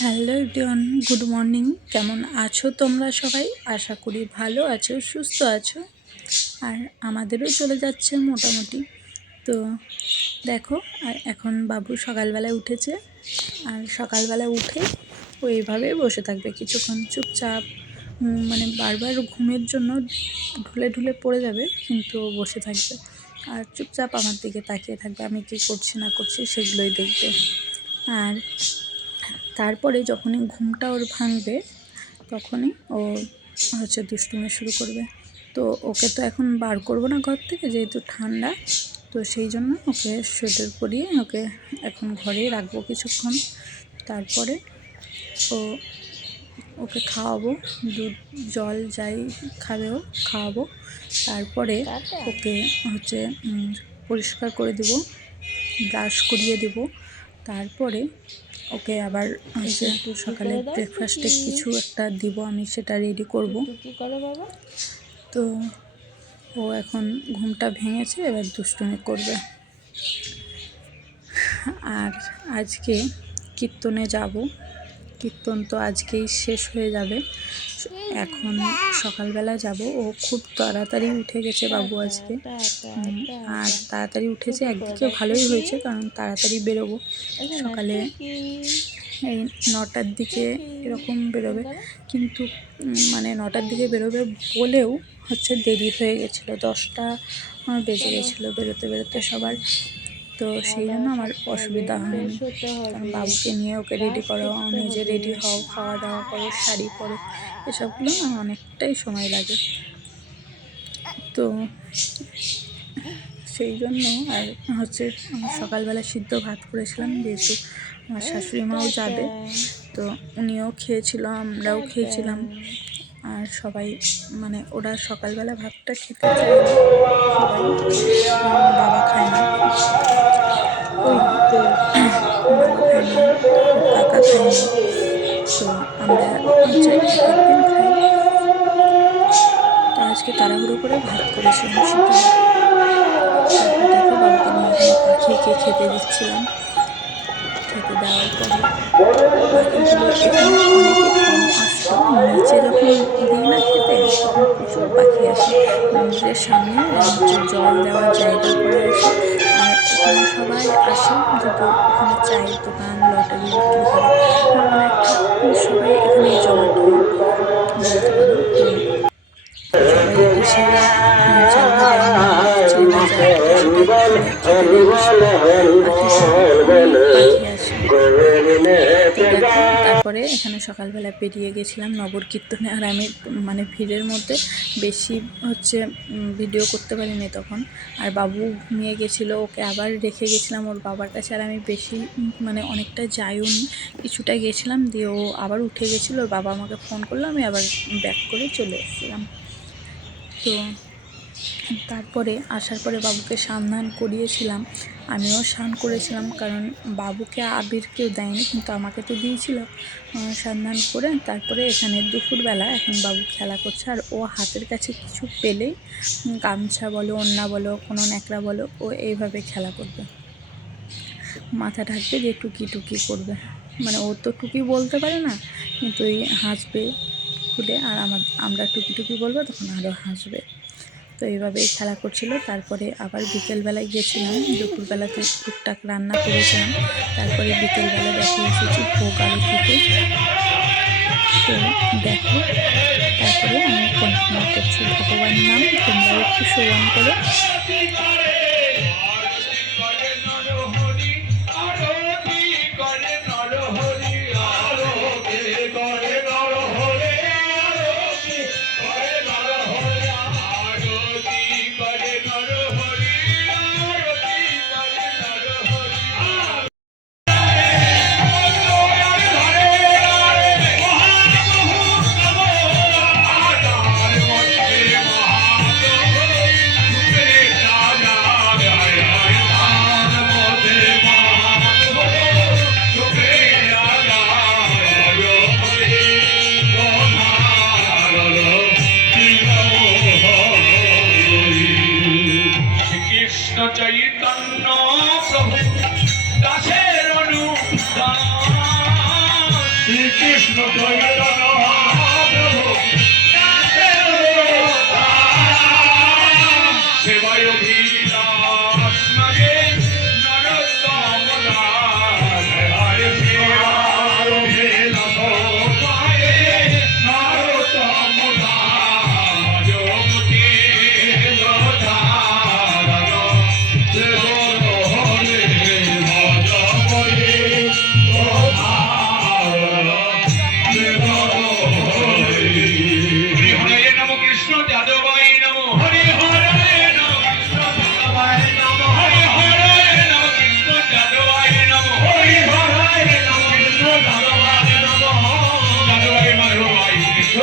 Hello everyone, good morning. কেমন আছো তোমরা সবাই? আশা করি ভালো আছো, সুস্থ আছো। আর আমাদেরও চলে যাচ্ছে মোটামুটি। তো দেখো, এখন বাবু সকালবেলায় উঠেছে। আর সকালবেলা উঠে ও এইভাবে বসে থাকবে কিছুক্ষণ চুপচাপ, মানে বারবার ঘুমের জন্য ঢুলে ঢুলে পড়ে যাবে, কিন্তু ও বসে থাকবে আর চুপচাপ আমার দিকে তাকিয়ে থাকবে। আমি কী করছি না করছি সেগুলোই দেখবে। আর তারপরে যখনই ঘুমটা ওর ভাঙবে তখনই ও দুষ্টুমি শুরু করবে। তো ওকে তো এখন বার করবো না ঘর থেকে, যেহেতু ঠান্ডা। তো সেই জন্য ওকে সোয়েটার পরিয়ে ওকে এখন ঘরেই রাখবো কিছুক্ষণ। তারপরে ওকে খাওয়াবো, দুধ জল যাই খাবে ও খাওয়াবো। তারপরে ওকে পরিষ্কার করে দেব, ব্রাশ করিয়ে দেব। তারপরে ওকে আবার একটু সকালে ব্রেকফাস্টে কিছু একটা দিব, আমি সেটা রেডি করব। তো ও এখন ঘুমটা ভেঙেছে, এবার দুষ্টুমি করবে। আর আজকে কীর্তনে যাব। কীর্তন তো আজকেই শেষ হয়ে যাবে। এখন সকালবেলা যাব। ও খুব তাড়াতাড়ি উঠে গেছে বাবু আজকে। আর তাড়াতাড়ি উঠেছে, একদিকে ভালোই হয়েছে, কারণ তাড়াতাড়ি বেরোবো। সকালে এই 9টার দিকে এরকম বেরোবে, কিন্তু মানে 9টার দিকে বেরোবে বলেও দেরি হয়ে গেছিলো, 10টা বেজে গেছিলো বেরোতে বেরোতে সবার। তো সেই জন্য আমার অসুবিধা হয়নি, কারণ বাবুকে নিয়ে ওকে রেডি করো, নিজে রেডি হও, খাওয়া দাওয়া করো, শাড়ি পরো, এসবগুলো না অনেকটাই সময় লাগে। তো সেই জন্য আর সকালবেলা সিদ্ধ ভাত করেছিলাম, যেহেতু আমার শাশুড়ি মাও যাবে, তো উনিও খেয়েছিল, আমরাও খেয়েছিলাম। আর সবাই মানে ওরা সকালবেলা ভাতটা খেতে চায় না সবাই, বাবা খায় না, তো বাবা খায় না, ওর কাকা খায় না, তো আমরা এক একদিন খাই। তো আজকে তাড়াহুড়ো করে ভাত করেছিলাম, সিদ্ধ ভাত। তারপর দেখো বাবাকে নিয়ে এখানে পাখিকে খেতে দিচ্ছিলাম। খেতে দেওয়ার পরে পাখিগুলো এখানে অনেকে কম আসতো, নিচে যখন দিই না খেতে তখন প্রচুর পাখি আসে। মন্দিরের সামনে জল দেওয়ার জায়গা করা আছে, আর ওখানে সবাই আসে, যেহেতু ওখানে চায়ের দোকান, লটারি বিক্রি করে, মানে একটা সবাই এখানে জমাট হয় বলতে পারো। তো সবাই এসে চাল ভাজা, মুড়ি, চিড়ে ভাজা, এটা সেটা খেলে খেতে দেয়, পাখি পাখি আসে। তো দেখো, তারপরে এখানে সকালবেলা পেরিয়ে গেছিলাম নগর কীর্তনে। আর আমি মানে ভিড়ের মধ্যে বেশি ভিডিও করতে পারিনি তখন। আর বাবু ঘুমিয়ে গেছিলো, ওকে আবার রেখে গেছিলাম ওর বাবার কাছে। আর আমি বেশি মানে অনেকটা যাইও নি, কিছুটা গেছিলাম, দিয়ে ও আবার উঠে গেছিলো, ওর বাবা আমাকে ফোন করলো, আমি আবার ব্যাক করে চলে এসেছিলাম। তো তারপরে আসার পরে বাবুকে স্নান করিয়েছিলাম, আমিও স্নান করেছিলাম, কারণ বাবুকে আবির কেউ দেয়নি, কিন্তু আমাকে তো দিয়েছিল। স্নান করে তারপরে এখানে দুপুরবেলা এখন বাবু খেলা করছে। আর ও হাতের কাছে কিছু পেলেই, গামছা বলো, ওড়না বলো, কোনো ন্যাকড়া বলো, ও এইভাবে খেলা করবে, মাথা ঢাকবে দিয়ে টুকি টুকি করবে। মানে ও তো টুকি বলতে পারে না, কিন্তু এই হাসবে খুলে, আর আমরা টুকি টুকি বলবো, তখন আরও হাসবে। তো এইভাবেই খেলা করছিল। তারপরে আবার বিকেলবেলায় গেছিলাম, দুপুরবেলাতে টুকটাক রান্না করেছিলাম। তারপরে বিকেলবেলা দেখো এসেছি ভোগ আরতিতে। তো দেখো, তারপরে আমি কন্টিনিউ করছি ভগবান নাম, তোমরাও একটু শ্রবণ করো। শ্রীকৃষ্ণ চৈতন্য মহাপ্রভু সেবায় অভিলাষ নাগে নরোত্তম দাস হরে সেবার অভিলাষ পায়ে নরোত্তম দাস যোগকে লোধারণ দেবর হরে ভজ করে লোধারণ দেবর হরে হরি হরে নমো কৃষ্ণ যাদবায় নমো হরি হরে নমো কৃষ্ণ যাদবায় নমো হরি হরে নমো কৃষ্ণ যাদবায় নমো হরি হরে নমো কৃষ্ণ যাদবায় নমো যাদবায় মাধবায় কৃষ্ণ